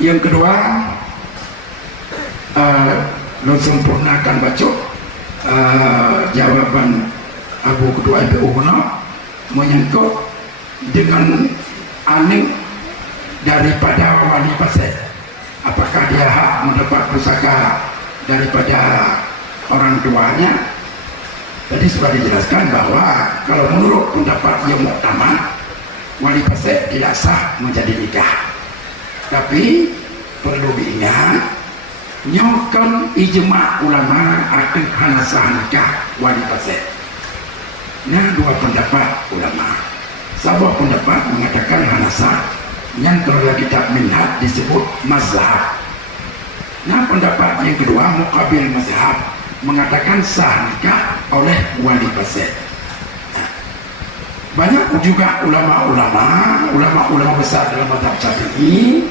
Yang kedua, lo sempurnakan baca jawaban Abu Ketua MPU menyangkut dengan aneh daripada wali pasir. Apakah dia hak mendapat pusaka daripada orang tuanya? Tadi sudah dijelaskan bahwa kalau menurut pendapat yang muktamad, wali pasir tidak sah menjadi nikah. Tapi perlu diingat, nyokan ijma ulama akan hana sah nikah wali pasir. Nah, dua pendapat ulama. Sebuah pendapat mengatakan hana sah, yang dalam kitab Minhaj disebut mazhab. Nah, pendapat yang kedua muqabil mazhab mengatakan sah nikah oleh wali pasir. Nah, banyak juga ulama-ulama besar dalam mazhab Syafi'i